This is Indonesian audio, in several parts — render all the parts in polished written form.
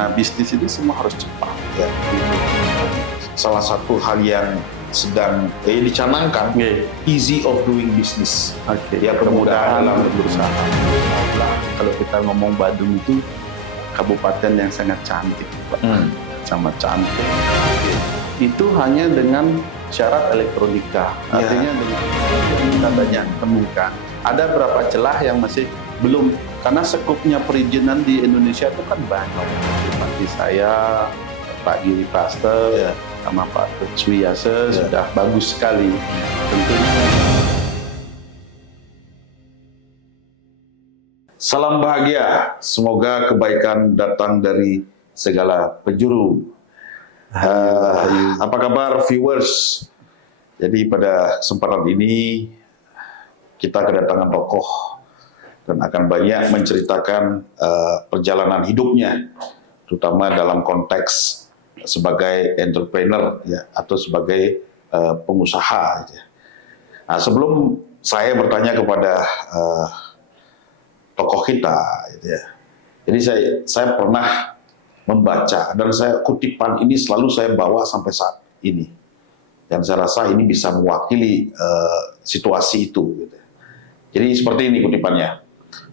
dunia bisnis itu semua harus cepat. Ya. Salah satu hal yang sedang dicanangkan, easy of doing business. Ya, kemudahan dalam berusaha. Kalau kita ngomong Badung itu kabupaten yang sangat cantik, Pak. Sangat cantik. Itu hanya dengan syarat elektronika, artinya dengan katanya temukan. Ada berapa celah yang masih belum, karena sekupnya perizinan di Indonesia itu kan banyak. Seperti saya, Pak Giri Praste, sama Pak Suwiyase sudah bagus sekali. Tentunya. Salam bahagia, semoga kebaikan datang dari segala penjuru. Apa kabar viewers? Jadi pada kesempatan ini kita kedatangan tokoh dan akan banyak menceritakan perjalanan hidupnya, terutama dalam konteks sebagai entrepreneur ya, atau sebagai pengusaha. Ya. Nah, sebelum saya bertanya kepada tokoh kita, gitu ya. Jadi saya pernah membaca dan kutipan ini selalu saya bawa sampai saat ini, dan saya rasa ini bisa mewakili situasi itu. Gitu. Jadi seperti ini kutipannya: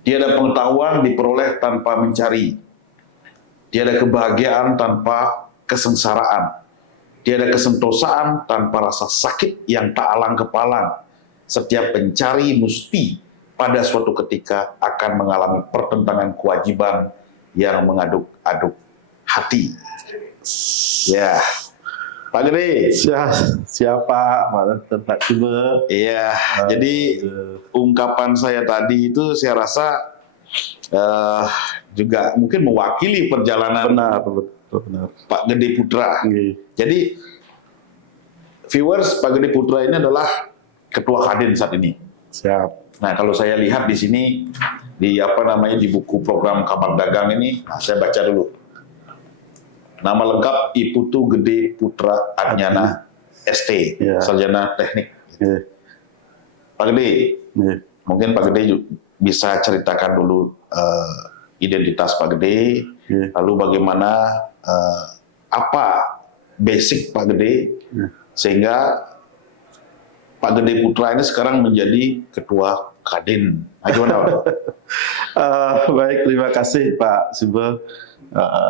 tiada pengetahuan diperoleh tanpa mencari, tiada kebahagiaan tanpa kesengsaraan, tiada kesentosaan tanpa rasa sakit yang tak alang kepalang. Setiap pencari mesti pada suatu ketika akan mengalami pertentangan kewajiban yang mengaduk-aduk hati. Ya, Pak Gede. Siapa Pak Cuma? Iya, jadi ungkapan saya tadi itu saya rasa juga mungkin mewakili perjalanan Benar. Pak Gede Putra. Jadi viewers, Pak Gede Putra ini adalah Ketua Kadin saat ini. Siap. Nah, kalau saya lihat di sini di di buku program Kamar Dagang ini, saya baca dulu. Nama lengkap Iputu Gede Putra Adnyana ST, Sarjana Teknik. Pak Gede, mungkin Pak Gede bisa ceritakan dulu identitas Pak Gede, lalu bagaimana apa basic Pak Gede sehingga Pak Gede Putra ini sekarang menjadi Ketua Kadin. Gimana, Pak? Baik, terima kasih Pak Sibel.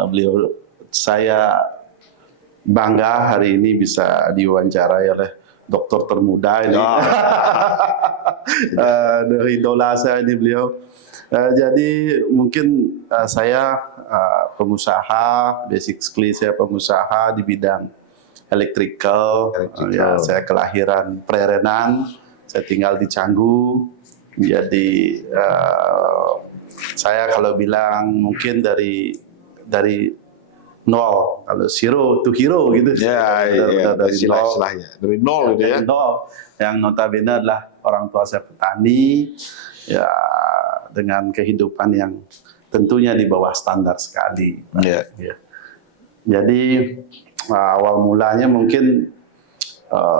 Beliau, saya bangga hari ini bisa diwawancarai oleh dokter termuda ini. Dari idola saya ini beliau. Jadi mungkin saya pengusaha, basically saya pengusaha di bidang electrical. Ya, saya kelahiran Prerenan, saya tinggal di Canggu. Jadi saya kalau bilang mungkin dari nol, kalau zero to hero gitu. Dari istilahnya dari nol gitu ya. Nol, yang notabene adalah orang tua saya petani, ya dengan kehidupan yang tentunya di bawah standar sekali. Jadi awal mulanya mungkin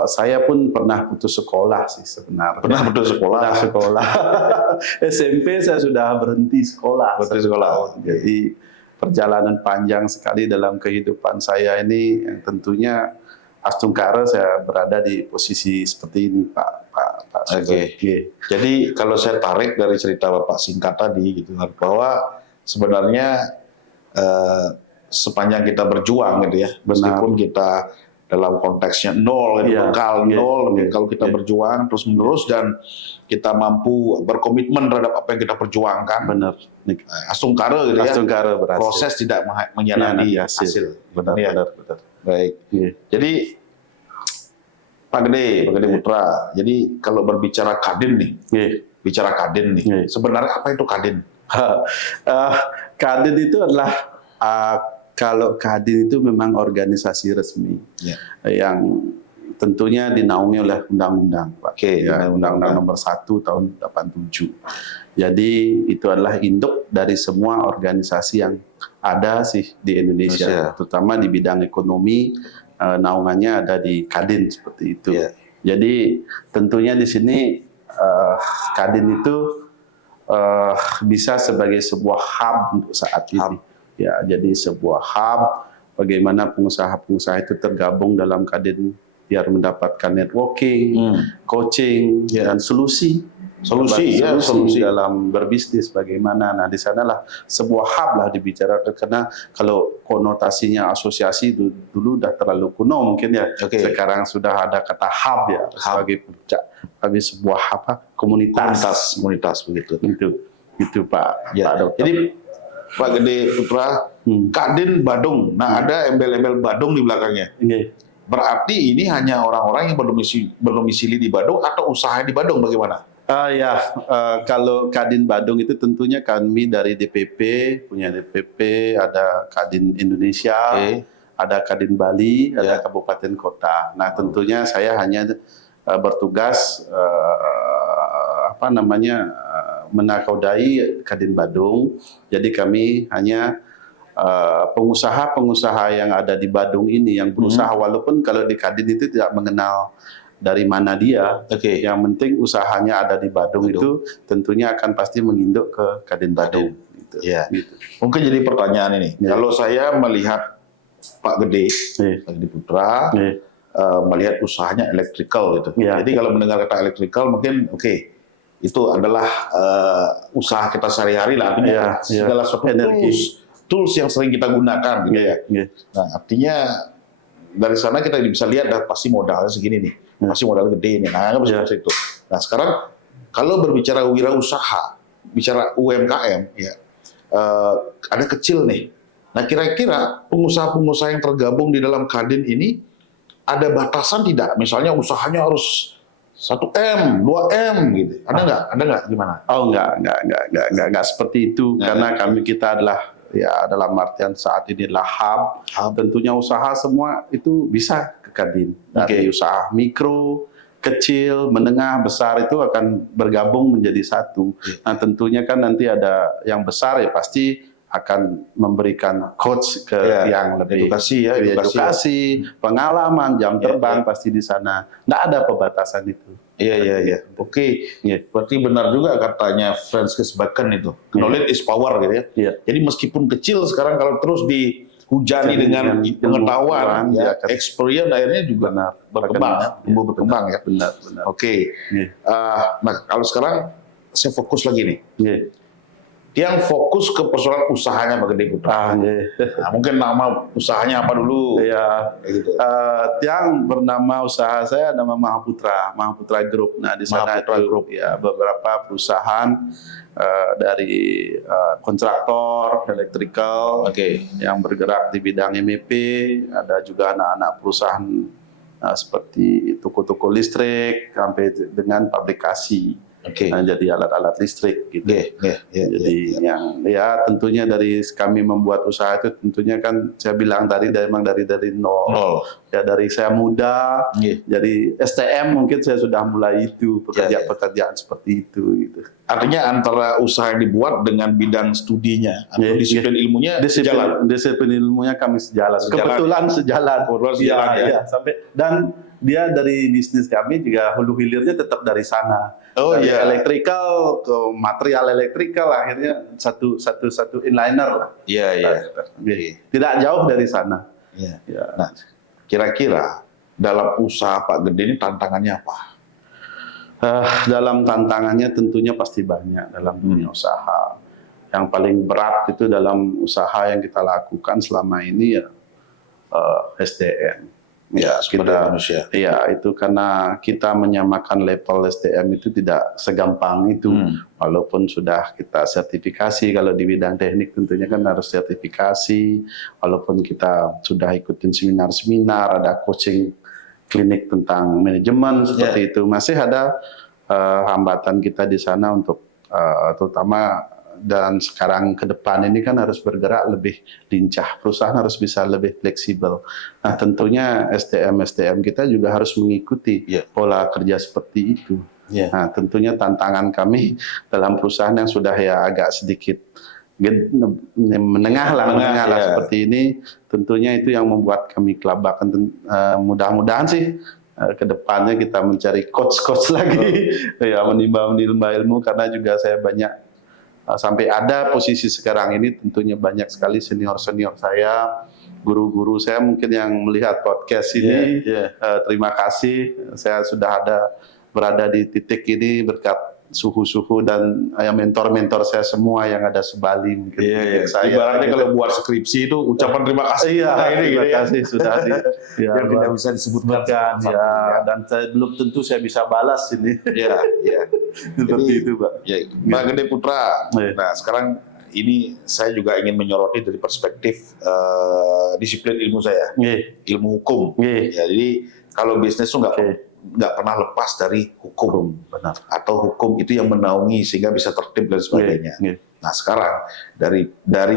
saya pun pernah putus sekolah sih sebenarnya. Pernah putus sekolah? Pernah sekolah. SMP saya sudah berhenti sekolah. Jadi perjalanan panjang sekali dalam kehidupan saya ini, yang tentunya astungkara saya berada di posisi seperti ini, Pak. Jadi kalau saya tarik dari cerita Bapak singkat tadi, gitu, bahwa sebenarnya sepanjang kita berjuang, gitu ya, meskipun kita dalam konteksnya nol, bekal nol, kalau kita berjuang terus menerus dan kita mampu berkomitmen terhadap apa yang kita perjuangkan, astungkara, gitu ya, berhasil. Proses tidak mengkhianati hasil. Benar. Baik. Jadi Pak Gede Putra. Jadi kalau berbicara Kadin nih, sebenarnya apa itu Kadin? Kadin itu adalah kalau Kadin itu memang organisasi resmi yang tentunya dinaungi oleh undang-undang, Pak. Undang-undang nomor 1 tahun 87. Jadi itu adalah induk dari semua organisasi yang ada sih di Indonesia, terutama di bidang ekonomi. Naungannya ada di Kadin seperti itu. Jadi tentunya di sini Kadin itu bisa sebagai sebuah hub untuk saat ini. Ya, jadi sebuah hub bagaimana pengusaha-pengusaha itu tergabung dalam Kadin biar mendapatkan networking, coaching, dan solusi dalam berbisnis bagaimana. Nah, di sanalah sebuah hub lah dibicarakan, karena kalau konotasinya asosiasi dulu udah terlalu kuno mungkin ya. Sekarang sudah ada kata hub ya sebagai puncak, tapi sebuah apa komunitas begitu. Itu Pak. Ya. Pak Dokter. Jadi Pak Gede Putra, Kadin Badung. Nah, ada embel-embel Badung di belakangnya. Berarti ini hanya orang-orang yang berdomisili di Badung atau usaha di Badung, bagaimana? Kalau Kadin Badung itu tentunya kami dari DPP, punya DPP, ada Kadin Indonesia, ada Kadin Bali, ada kabupaten kota. Nah, tentunya saya hanya bertugas menakodai Kadin Badung. Jadi kami hanya pengusaha-pengusaha yang ada di Badung ini yang berusaha, walaupun kalau di Kadin itu tidak mengenal dari mana dia. Yang penting usahanya ada di Badung itu tentunya akan pasti menginduk ke Kadin Badung. Gitu. Mungkin jadi pertanyaan ini. Kalau saya melihat Pak Gede, Pak Gede Putra, melihat usahanya electrical gitu. Jadi kalau mendengar kata electrical mungkin itu adalah usaha kita sehari-hari lah. Artinya segala sesuatu tools yang sering kita gunakan gitu ya. Nah, artinya dari sana kita bisa lihat pasti modalnya segini nih. Masih modal gede ini, nah seperti itu. Nah sekarang kalau berbicara wirausaha, bicara UMKM, ada kecil nih. Nah kira-kira pengusaha-pengusaha yang tergabung di dalam Kadin ini ada batasan tidak? Misalnya usahanya harus 1M, 2M gitu. Ada nggak? Ada nggak? Gimana? Oh nggak seperti itu. Karena kita adalah dalam artian saat ini adalah hub. Tentunya usaha semua itu bisa ke Kadin. Dari usaha mikro, kecil, menengah, besar itu akan bergabung menjadi satu. Nah tentunya kan nanti ada yang besar ya pasti akan memberikan coach ke yang lebih edukasi, pengalaman, jam terbang pasti di sana. Nggak ada pembatasan itu. Berarti benar juga katanya Francis Bacon itu. Knowledge is power gitu ya. Jadi meskipun kecil sekarang kalau terus dihujani dengan pengetahuan, experience akhirnya juga berkembang ya. Benar. Nah kalau sekarang saya fokus lagi nih. Yang fokus ke persoalan usahanya Pak Gede Putra. Nah, mungkin nama usahanya apa dulu? Gitu. Yang bernama usaha saya nama Mahaputra Group. Nah di sana itu beberapa perusahaan dari kontraktor electrical yang bergerak di bidang MEP, ada juga anak-anak perusahaan seperti toko-toko listrik sampai dengan pabrikasi. Jadi alat-alat listrik gitu. Jadi yang tentunya dari kami membuat usaha itu tentunya kan saya bilang tadi dari nol. Ya dari saya muda, jadi STM mungkin saya sudah mulai itu pekerjaan seperti itu gitu. Artinya antara usaha yang dibuat dengan bidang studinya atau disiplin ilmunya sejalan. Disiplin ilmunya kami sejalan. Kebetulan sejalan. Sampai dan dia dari bisnis kami juga hulu hilirnya tetap dari sana. Dari electrical ke material electrical akhirnya satu inliner lah. Tidak jauh dari sana. Nah, kira-kira dalam usaha Pak Gede ini tantangannya apa? Dalam tantangannya tentunya pasti banyak dalam dunia usaha. Yang paling berat itu dalam usaha yang kita lakukan selama ini SDM. Manusia. Itu karena kita menyamakan level SDM itu tidak segampang itu. Walaupun sudah kita sertifikasi, kalau di bidang teknik tentunya kan harus sertifikasi. Walaupun kita sudah ikutin seminar-seminar, ada coaching klinik tentang manajemen seperti itu, masih ada hambatan kita di sana untuk terutama. Dan sekarang ke depan ini kan harus bergerak lebih lincah, perusahaan harus bisa lebih fleksibel. Nah tentunya SDM kita juga harus mengikuti pola kerja seperti itu. Nah tentunya tantangan kami dalam perusahaan yang sudah agak sedikit menengah lah seperti ini, tentunya itu yang membuat kami kelabakan. Mudah-mudahan sih ke depannya kita mencari coach lagi, menimba ilmu, karena juga saya banyak sampai ada posisi sekarang ini tentunya banyak sekali senior-senior saya, guru-guru saya mungkin yang melihat podcast ini. Terima kasih, saya sudah berada di titik ini berkat suhu-suhu dan mentor-mentor saya semua yang ada sebali mungkin. Saya ibaratnya kalau buat skripsi itu ucapan terima kasih. Terima kasih sudah yang tidak bisa disebutkan. Dan belum tentu saya bisa balas ini. Seperti itu, Pak. Pak Gede Putra. Nah, sekarang ini saya juga ingin menyoroti dari perspektif disiplin ilmu saya, ilmu hukum. Jadi kalau bisnis itu nggak pernah lepas dari hukum, benar. Atau hukum itu yang menaungi sehingga bisa tertib dan sebagainya. Nah sekarang dari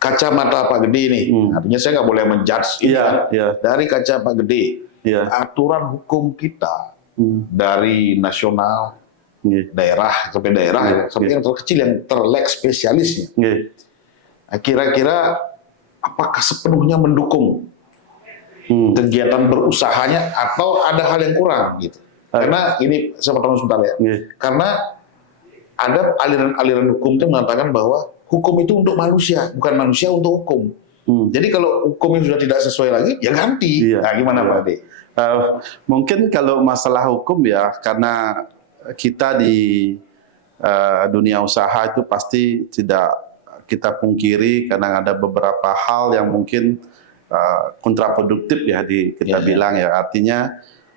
kacamata Pak Gede ini, artinya saya nggak boleh menjudge ini. Dari kaca Pak Gede, aturan hukum kita dari nasional, daerah sampai daerah, sampai yang terkecil yang terlek spesialisnya. Kira-kira apakah sepenuhnya mendukung kegiatan berusahanya atau ada hal yang kurang gitu? Karena ini saya potong sebentar ya. Karena ada aliran-aliran hukum yang mengatakan bahwa hukum itu untuk manusia, bukan manusia untuk hukum. Jadi kalau hukum yang sudah tidak sesuai lagi, ya ganti. Nah, gimana Pak Ade? Mungkin kalau masalah hukum ya, karena kita di dunia usaha itu pasti tidak kita pungkiri, karena ada beberapa hal yang mungkin kontraproduktif ya kita bilang ya. Artinya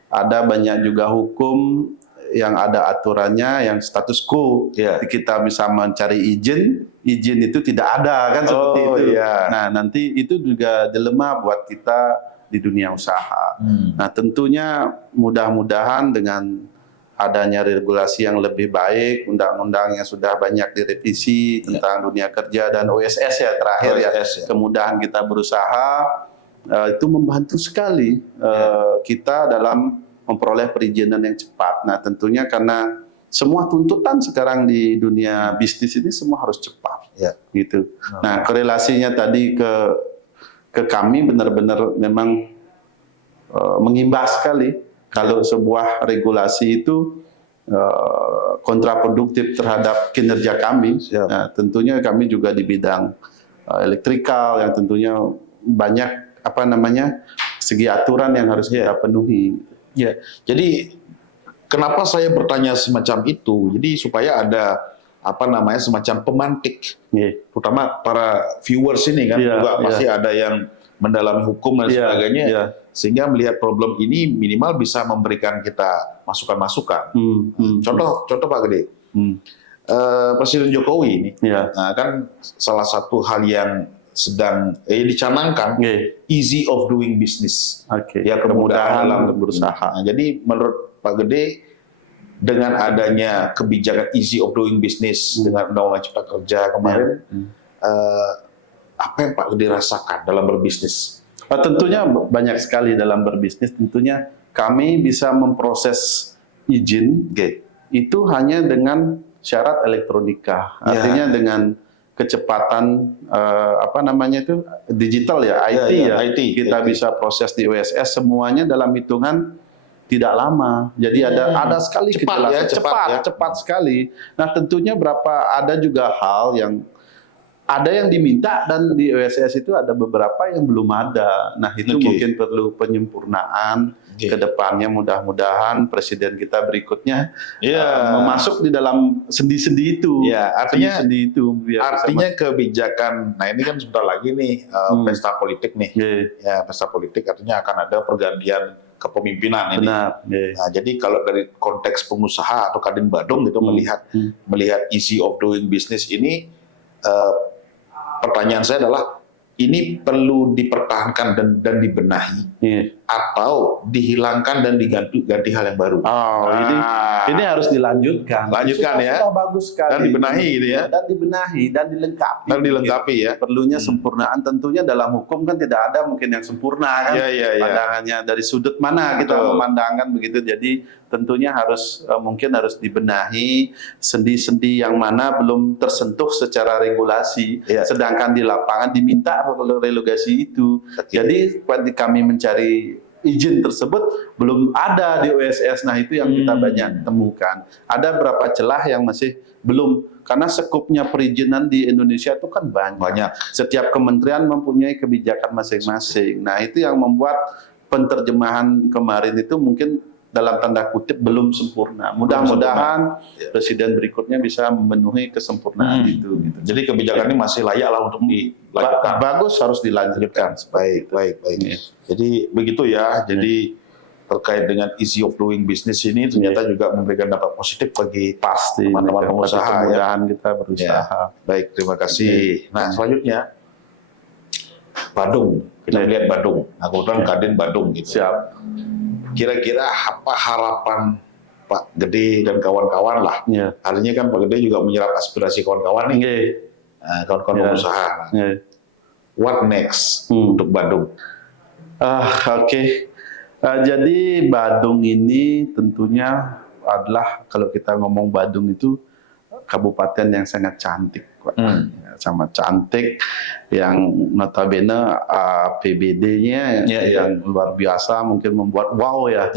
ada banyak juga hukum yang ada aturannya yang status quo. Kita bisa mencari izin itu tidak ada kan, seperti itu. Nah nanti itu juga dilema buat kita di dunia usaha. Nah tentunya mudah-mudahan dengan adanya regulasi yang lebih baik, undang-undang yang sudah banyak direvisi tentang dunia kerja dan OSS ya terakhir kemudahan kita berusaha, itu membantu sekali kita dalam memperoleh perizinan yang cepat. Nah tentunya karena semua tuntutan sekarang di dunia bisnis ini semua harus cepat, gitu. Nah korelasinya tadi ke kami benar-benar memang mengimbas sekali. Kalau sebuah regulasi itu kontraproduktif terhadap kinerja kami, nah, tentunya kami juga di bidang elektrikal yang tentunya banyak segi aturan yang harus kita penuhi. Jadi kenapa saya bertanya semacam itu? Jadi supaya ada semacam pemantik, terutama para viewers ini kan juga pasti ada yang mendalami hukum dan sebagainya, sehingga melihat problem ini minimal bisa memberikan kita masukan-masukan. Contoh Pak Gede, Presiden Jokowi ini, kan salah satu hal yang sedang dicanangkan, easy of doing business, kemudahan dalam berusaha. Nah, jadi menurut Pak Gede, dengan adanya kebijakan easy of doing business dengan Undang-Undang Cipta Kerja kemarin, apa yang Pak Gede rasakan dalam berbisnis? Tentunya banyak sekali dalam berbisnis. Tentunya kami bisa memproses izin itu hanya dengan syarat elektronika. Artinya dengan kecepatan digital IT. Kita bisa proses di OSS semuanya dalam hitungan tidak lama. Jadi ada sekali cepat sekali. Nah tentunya ada juga hal yang diminta dan di OSS itu ada beberapa yang belum ada. Nah itu mungkin perlu penyempurnaan ke depannya. Mudah-mudahan presiden kita berikutnya masuk di dalam sendi-sendi itu. Artinya kebijakan. Nah ini kan sebentar lagi nih pesta politik nih. Pesta politik artinya akan ada pergantian kepemimpinan ini. Nah, jadi kalau dari konteks pengusaha atau Kadin Badung gitu melihat easy of doing business ini, pertanyaan saya adalah ini perlu dipertahankan dan dibenahi atau dihilangkan dan diganti hal yang baru. Ini harus dilanjutkan. Sudah bagus sekali. Dan dibenahi gitu ya. Dan dibenahi dan dilengkapi. Ya. Perlunya sempurnaan, tentunya dalam hukum kan tidak ada mungkin yang sempurna kan. Pandangannya dari sudut mana kita memandangkan begitu. Jadi tentunya mungkin harus dibenahi sendi-sendi yang mana belum tersentuh secara regulasi, sedangkan di lapangan diminta regulasi itu. Jadi kami mencari izin tersebut belum ada di OSS. Nah, itu yang kita banyak temukan. Ada beberapa celah yang masih belum, karena sekupnya perizinan di Indonesia itu kan banyak. Setiap kementerian mempunyai kebijakan masing-masing. Nah, itu yang membuat penerjemahan kemarin itu mungkin dalam tanda kutip belum sempurna. Mudah-mudahan presiden berikutnya bisa memenuhi kesempurnaan itu. Gitu. Jadi kebijakan ini masih layak lah untuk dilanjutkan. Bagus, harus dilanjutkan. Baik. Jadi begitu ya. Jadi terkait dengan easy of doing business ini ternyata juga memberikan dampak positif bagi pasti teman-teman pengusaha. Kemudahan kita berusaha. Baik, terima kasih. Nah, selanjutnya Badung. Kita lihat Badung. Nah, kebetulan Kadin Badung gitu. Siap. Kira-kira apa harapan Pak Gede dan kawan-kawan lah? Artinya kan Pak Gede juga menyerap aspirasi kawan-kawan nih, kawan-kawan pengusaha. What next untuk Badung? Oke. Jadi Badung ini tentunya adalah, kalau kita ngomong Badung itu kabupaten yang sangat cantik, Pak. Sangat cantik, yang notabene APBD-nya yang luar biasa, mungkin membuat wow ya.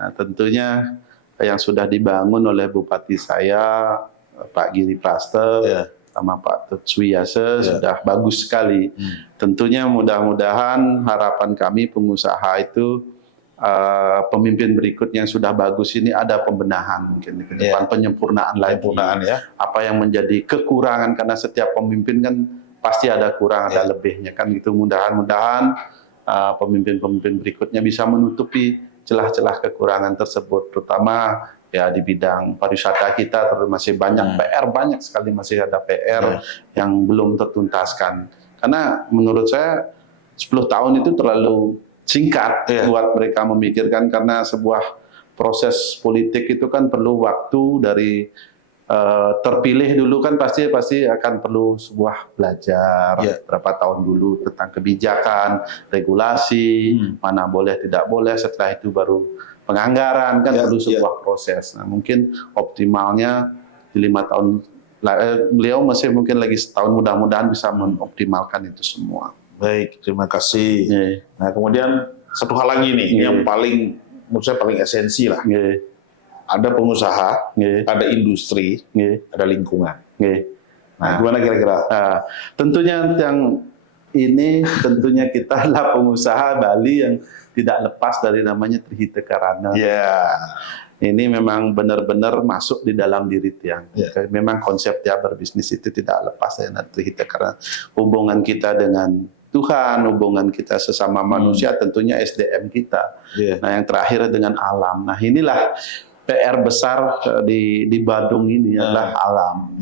Nah, tentunya yang sudah dibangun oleh Bupati saya, Pak Giri Praste, sama Pak Tutswiyase sudah bagus sekali. Tentunya mudah-mudahan harapan kami pengusaha itu pemimpin berikutnya yang sudah bagus ini ada pembenahan mungkin ke depan, penyempurnaan lagi. Apa yang menjadi kekurangan, karena setiap pemimpin kan pasti ada kurang, ada lebihnya kan gitu. Mudah-mudahan pemimpin-pemimpin berikutnya bisa menutupi celah-celah kekurangan tersebut, terutama ya di bidang pariwisata kita masih banyak PR, banyak sekali masih ada PR yang belum tertuntaskan. Karena menurut saya 10 tahun itu terlalu singkat buat mereka memikirkan, karena sebuah proses politik itu kan perlu waktu. Dari terpilih dulu kan pasti akan perlu sebuah belajar berapa tahun dulu tentang kebijakan, regulasi, mana boleh tidak boleh, setelah itu baru penganggaran, kan perlu sebuah proses. Nah, mungkin optimalnya di 5 tahun, beliau masih mungkin lagi setahun, mudah-mudahan bisa mengoptimalkan itu semua. Baik, terima kasih. Nah, kemudian satu hal lagi nih, ini yang paling, menurut saya paling esensi lah. Ada pengusaha, ada industri, ada lingkungan. Nah, gimana kira-kira? Tentunya yang ini, tentunya kita adalah pengusaha Bali yang tidak lepas dari namanya Trihita Karana. Ini memang benar-benar masuk di dalam diri Tiang. Memang konsep Tiang berbisnis itu tidak lepas dari Trihita Karana. Hubungan kita dengan Tuhan, hubungan kita sesama manusia, tentunya SDM kita. Nah, yang terakhir dengan alam. Nah, inilah PR besar di Badung ini adalah alam.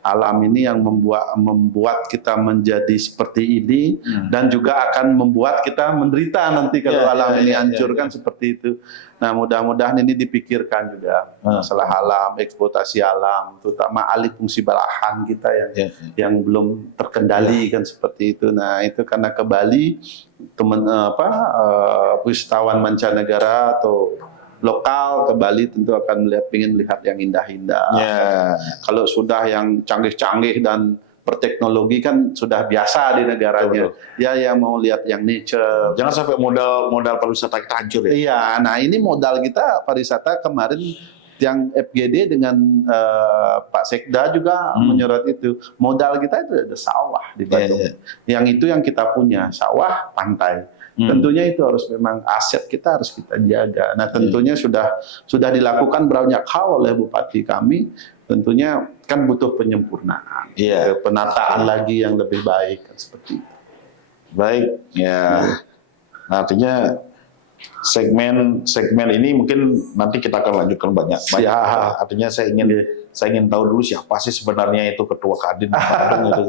Alam ini yang membuat kita menjadi seperti ini, dan juga akan membuat kita menderita nanti kalau alam ini hancur kan seperti itu. Nah, mudah-mudahan ini dipikirkan juga masalah alam, eksploitasi alam, terutama alih fungsi lahan kita yang belum terkendali kan seperti itu. Nah, itu karena ke Bali wisatawan mancanegara atau lokal ke Bali tentu akan ingin melihat yang indah-indah. Kalau sudah yang canggih-canggih dan berteknologi kan sudah biasa di negaranya. Yang mau lihat yang nature. Jangan sampai modal pariwisata kita hancur ya. Iya, nah ini modal kita pariwisata kemarin yang FGD dengan Pak Sekda juga menyorot itu. Modal kita itu ada sawah di Bandung. Yang itu yang kita punya, sawah, pantai. Tentunya itu harus memang aset kita harus kita jaga. Nah, tentunya sudah dilakukan banyak hal oleh Bupati kami. Tentunya kan butuh penyempurnaan, penataan lagi yang lebih baik seperti itu. Baik, Nah, artinya segmen ini mungkin nanti kita akan lanjutkan banyak. Artinya saya ingin tahu dulu siapa sih sebenarnya itu ketua Kadin gitu.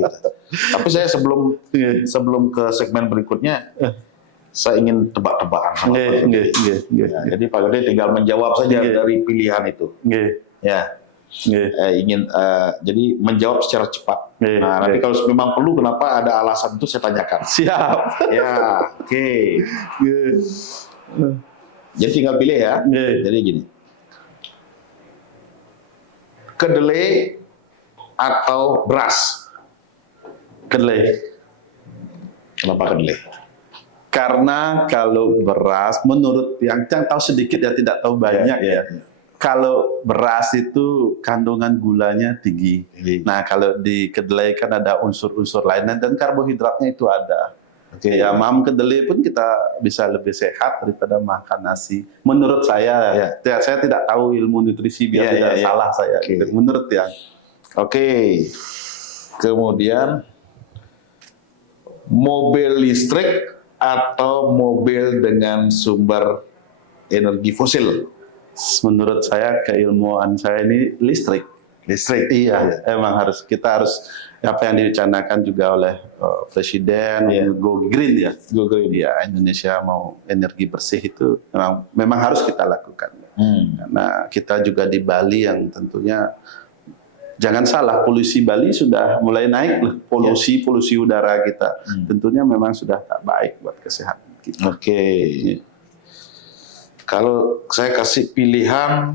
Tapi saya sebelum ke segmen berikutnya, saya ingin tebak-tebakan. Jadi Pak Gede tinggal menjawab saja dari pilihan itu. Ingin jadi menjawab secara cepat. Nah, nanti kalau memang perlu, kenapa ada alasan itu saya tanyakan. Siap. Oke. Jadi tinggal pilih ya. Jadi gini. Kedelai atau beras? Kedelai. Kenapa kedelai? Karena kalau beras, menurut yang tahu sedikit ya, tidak tahu banyak ya. Kalau beras itu kandungan gulanya tinggi. Nah, kalau di kedelai kan ada unsur-unsur lain dan karbohidratnya itu ada. Ya, mam kedelai pun kita bisa lebih sehat daripada makan nasi. Menurut saya, saya tidak tahu ilmu nutrisi, biar tidak salah saya. Menurut yang. Kemudian mobil listrik atau mobil dengan sumber energi fosil? Menurut saya, keilmuan saya ini listrik. Iya, emang kita harus apa yang dicanangkan juga oleh Presiden, go green ya. Go green ya, Indonesia mau energi bersih itu memang harus kita lakukan. Karena kita juga di Bali yang tentunya jangan salah, polusi Bali sudah mulai naik, polusi udara kita. Tentunya memang sudah tak baik buat kesehatan kita. Kalau saya kasih pilihan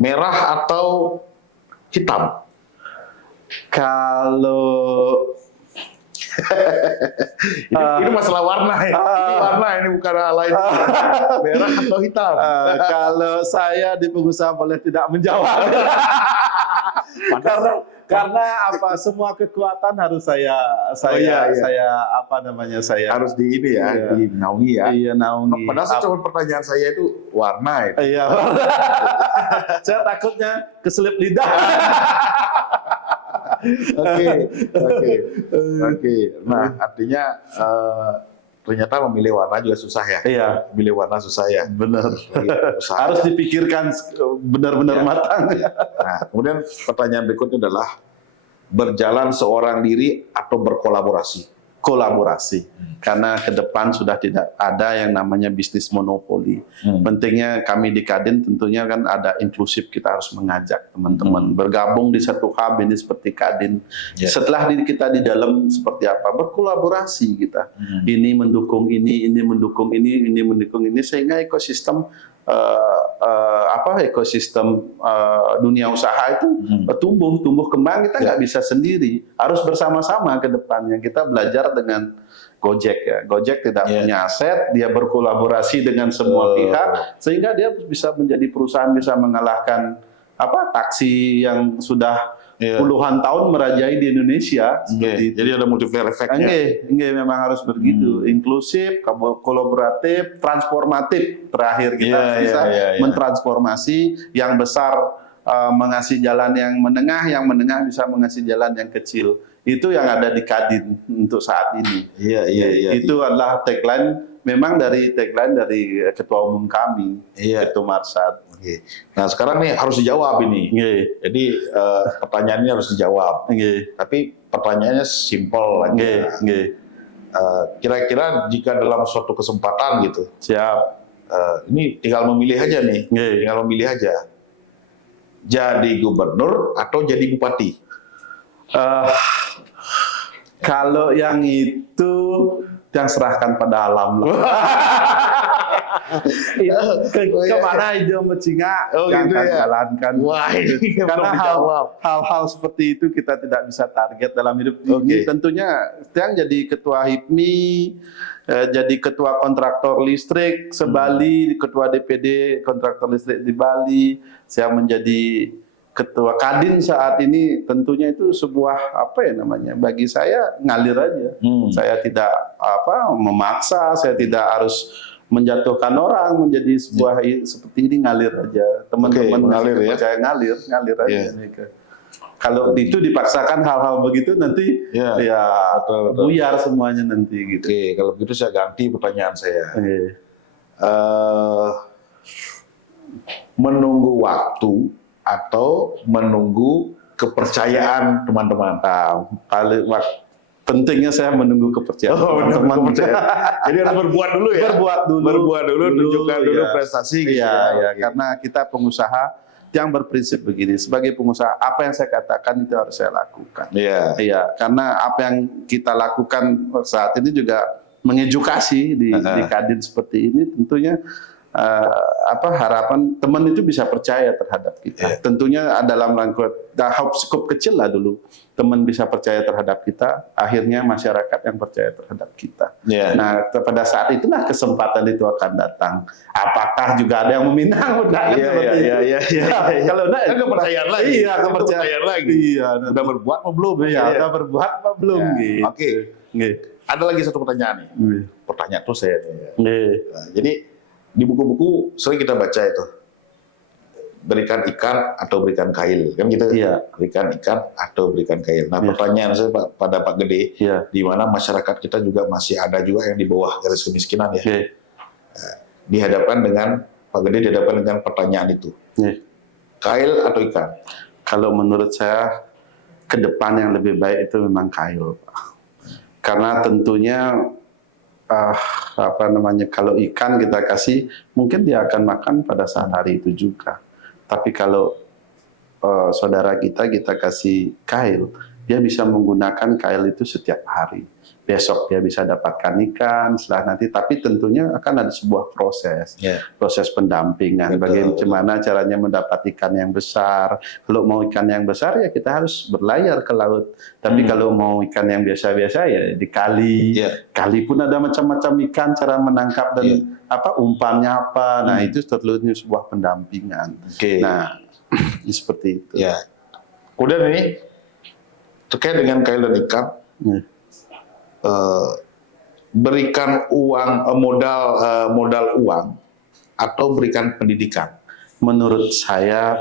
merah atau hitam? Kalau ini masalah warna ya. Ini warna, ini bukan hal lain. Merah atau hitam? Kalau saya di pengusaha boleh tidak menjawab. Karena apa, semua kekuatan harus saya harus di ini ya, dinaungi ya. Iya, naungi. Padahal cuma pertanyaan saya itu warna itu. Iya, warna. Saya takutnya keselip lidah. Oke. Nah, artinya ternyata memilih warna juga susah ya. Iya, memilih warna susah ya. Benar. Harus dipikirkan benar-benar matang. Nah, kemudian pertanyaan berikutnya adalah berjalan seorang diri atau berkolaborasi? Kolaborasi. Karena ke depan sudah tidak ada yang namanya bisnis monopoli. Pentingnya kami di Kadin tentunya kan ada inklusif, kita harus mengajak teman-teman bergabung di satu hub ini seperti Kadin. Setelah kita di dalam seperti apa, berkolaborasi kita. Ini mendukung ini mendukung ini mendukung ini, sehingga ekosistem dunia usaha itu tumbuh kembang. Kita nggak bisa sendiri, harus bersama-sama ke depannya. Kita belajar dengan Gojek ya. Gojek tidak punya aset, dia berkolaborasi dengan semua pihak sehingga dia bisa menjadi perusahaan, bisa mengalahkan taksi yang sudah puluhan tahun merajai di Indonesia. Jadi ada multiplier effect-nya. Memang harus begitu. Inklusif, kolaboratif, transformatif. Terakhir kita bisa mentransformasi yang besar, mengasih jalan yang menengah bisa mengasih jalan yang kecil. Itu yang ada di Kadin untuk saat ini. Itu adalah tagline, memang dari tagline dari Ketua Umum kami, Ketua Marsad. Nah, sekarang nih harus dijawab ini. Jadi pertanyaan ini harus dijawab. Tapi pertanyaannya simpel aja. Kira-kira jika dalam suatu kesempatan gitu, ini tinggal memilih aja nih. Tinggal memilih aja. Jadi gubernur atau jadi bupati? Kalau yang itu yang serahkan pada alam lah. Kemana hijau mecinga yang akan jalankan. Karena hal-hal seperti itu kita tidak bisa target dalam hidup ini. Tentunya yang jadi ketua HIPMI, jadi ketua kontraktor listrik se-Bali, ketua DPD kontraktor listrik di Bali, saya menjadi ketua Kadin saat ini, tentunya itu sebuah bagi saya ngalir aja. Saya tidak memaksa, saya tidak harus menjatuhkan orang menjadi sebuah seperti ini, ngalir aja. Teman-teman ngalir percaya ngalir aja. Kalau itu dipaksakan hal-hal begitu nanti buyar semuanya nanti gitu. Kalau begitu saya ganti pertanyaan saya. Menunggu waktu atau menunggu kepercayaan teman-teman? Pentingnya saya menunggu kepercayaan teman-teman. Jadi harus berbuat dulu ya? Berbuat dulu, tunjukkan dulu prestasi. Karena kita pengusaha yang berprinsip begini, sebagai pengusaha apa yang saya katakan itu harus saya lakukan. Karena apa yang kita lakukan saat ini juga mengedukasi di Kadin seperti ini, tentunya harapan teman itu bisa percaya terhadap kita. Tentunya dalam rangka cukup kecil lah dulu teman bisa percaya terhadap kita, akhirnya masyarakat yang percaya terhadap kita. Nah, pada saat itulah kesempatan itu akan datang. Apakah juga ada yang meminang? Kalau enggak, kepercayaan lagi. Iya, kepercayaan lagi. Iya, udah berbuat apa belum? Udah berbuat apa belum? Gitu. Oke. Ada lagi satu pertanyaan nih. Pertanyaan tuh saya. Nah, jadi di buku-buku sering kita baca itu, berikan ikan atau berikan kail, kan kita berikan ikan atau berikan kail. Nah, pertanyaan saya pada Pak Gede, di mana masyarakat kita juga masih ada juga yang di bawah garis kemiskinan ya. Dihadapkan dengan Pak Gede dihadapkan dengan pertanyaan itu, kail atau ikan? Kalau menurut saya ke depan yang lebih baik itu memang kail, karena tentunya kalau ikan kita kasih, mungkin dia akan makan pada saat hari itu juga. Tapi kalau saudara kita kasih kail, dia bisa menggunakan kail itu setiap hari. Besok dia bisa dapatkan ikan, setelah nanti. Tapi tentunya akan ada sebuah proses pendampingan. Bagaimana caranya mendapat ikan yang besar. Kalau mau ikan yang besar ya kita harus berlayar ke laut. Tapi kalau mau ikan yang biasa-biasa ya di kali. Kali pun ada macam-macam ikan, cara menangkap dan umpannya apa. Nah itu tentunya sebuah pendampingan. Nah seperti itu. Kemudian ini terkait dengan kail dan ikan. Berikan uang modal uang atau berikan pendidikan. Menurut saya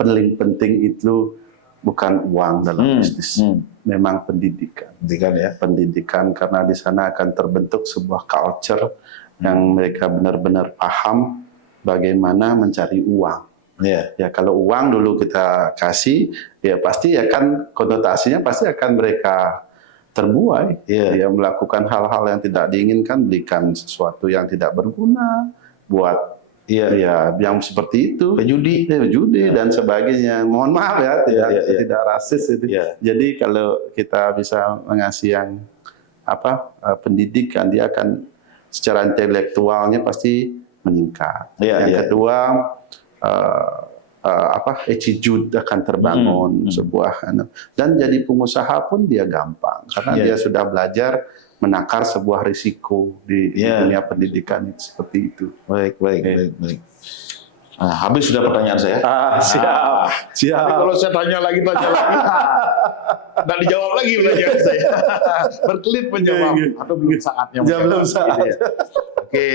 paling penting itu bukan uang dalam bisnis, memang pendidikan. Pendidikan karena di sana akan terbentuk sebuah culture yang mereka benar-benar paham bagaimana mencari uang. Ya kalau uang dulu kita kasih, ya pasti akan konotasinya pasti akan mereka terbuai, dia melakukan hal-hal yang tidak diinginkan, berikan sesuatu yang tidak berguna, buat yang seperti itu, judi dan sebagainya. Mohon maaf ya, tidak rasis itu. Jadi kalau kita bisa mengasih yang pendidikan, dia akan secara intelektualnya pasti meningkat. Yang kedua, attitude akan terbangun sebuah dan jadi pengusaha pun dia gampang karena dia sudah belajar menakar sebuah risiko di dunia pendidikan seperti itu. Baik. Nah, habis sudah pertanyaan saya. Siap. Tapi kalau saya tanya lagi, dan dijawab lagi pertanyaan saya. Berkelit menjawab atau belum saatnya? Belum saat. Oke,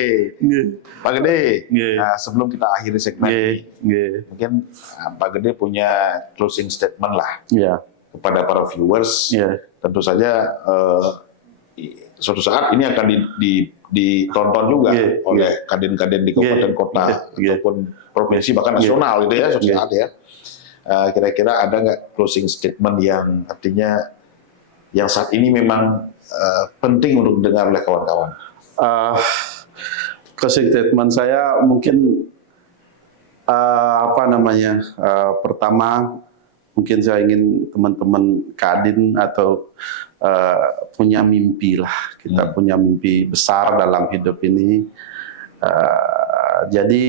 Pak Gede. Nah, sebelum kita akhiri segmen ini, mungkin Pak Gede punya closing statement lah kepada para viewers. Tentu saja suatu saat ini akan ditonton juga oleh kadin-kadin di kabupaten kota ataupun provinsi bahkan nasional gitu ya suatu saat ya. Kira-kira ada nggak closing statement yang artinya yang saat ini memang penting untuk didengar oleh kawan-kawan? Closing statement saya mungkin pertama mungkin saya ingin teman-teman kadin atau punya mimpi lah, kita punya mimpi besar dalam hidup ini. Jadi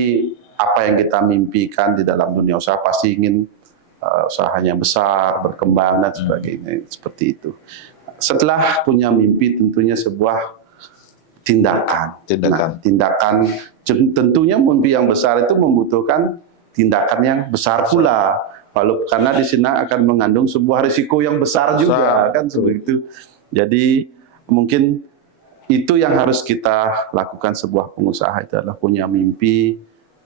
apa yang kita mimpikan di dalam dunia usaha pasti ingin usahanya besar, berkembang dan sebagainya, seperti itu. Setelah punya mimpi tentunya sebuah tindakan. Tentunya mimpi yang besar itu membutuhkan tindakan yang besar pula. Lalu karena di sini akan mengandung sebuah risiko yang besar juga, kan seperti itu. Jadi mungkin itu yang harus kita lakukan sebuah pengusaha, itu adalah punya mimpi,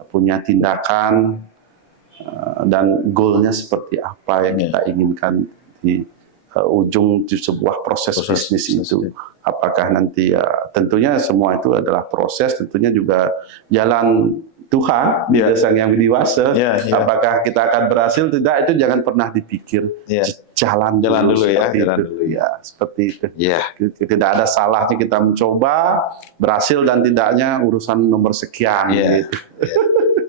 punya tindakan, dan goalnya seperti apa yang kita inginkan di ujung di sebuah proses bisnis itu. Apakah nanti tentunya semua itu adalah proses, tentunya juga jalan Tuhan, dia Sang Yang Widi-Wasa. Apakah kita akan berhasil tidak, itu jangan pernah dipikir. Jalan dulu ya, seperti itu. Tidak ada salahnya kita mencoba, berhasil dan tidaknya urusan nomor sekian. Gitu.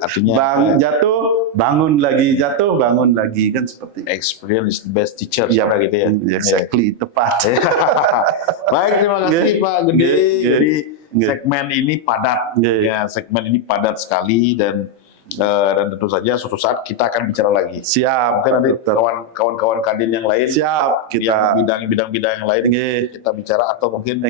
Artinya jatuh, bangun lagi, kan seperti experience is the best teacher. Gitu ya. Exactly, tepat. Baik, terima kasih Pak Gede. Jadi segmen ini padat, ya segmen ini padat sekali dan tentu saja suatu saat kita akan bicara lagi. Siap. Mungkin nanti kawan-kawan Kadin yang lain, Siap. Kita bidang-bidang yang lain kita bicara atau mungkin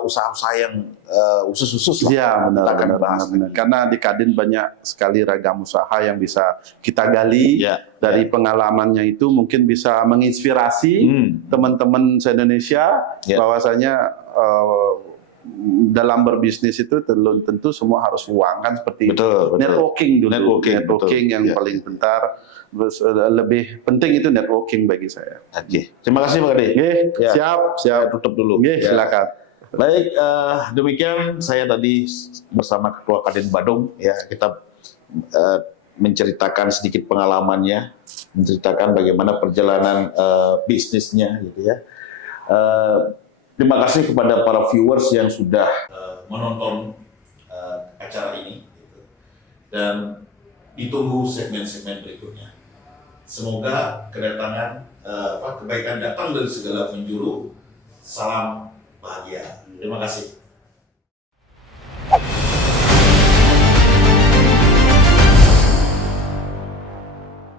usaha-usaha yang khusus-khusus lah. Ya, Kita akan benar, bahas. benar. Karena di Kadin banyak sekali ragam usaha yang bisa kita gali. Ya, dari pengalamannya itu mungkin bisa menginspirasi teman-teman se-Indonesia bahwasanya dalam berbisnis itu tentu semua harus uang kan seperti Betul. networking dulu. Networking, yang paling bentar. Lebih penting itu networking bagi saya. Oke. Terima kasih Pak Ade. Ya. Siap. Saya tutup dulu. Silakan. Baik, demikian saya tadi bersama Ketua Kadin Badung, ya kita menceritakan sedikit pengalamannya, menceritakan bagaimana perjalanan bisnisnya, gitu ya. Terima kasih kepada para viewers yang sudah menonton acara ini, gitu. Dan ditunggu segmen-segmen berikutnya. Semoga kebaikan datang dari segala penjuru. Salam bahagia. Terima kasih.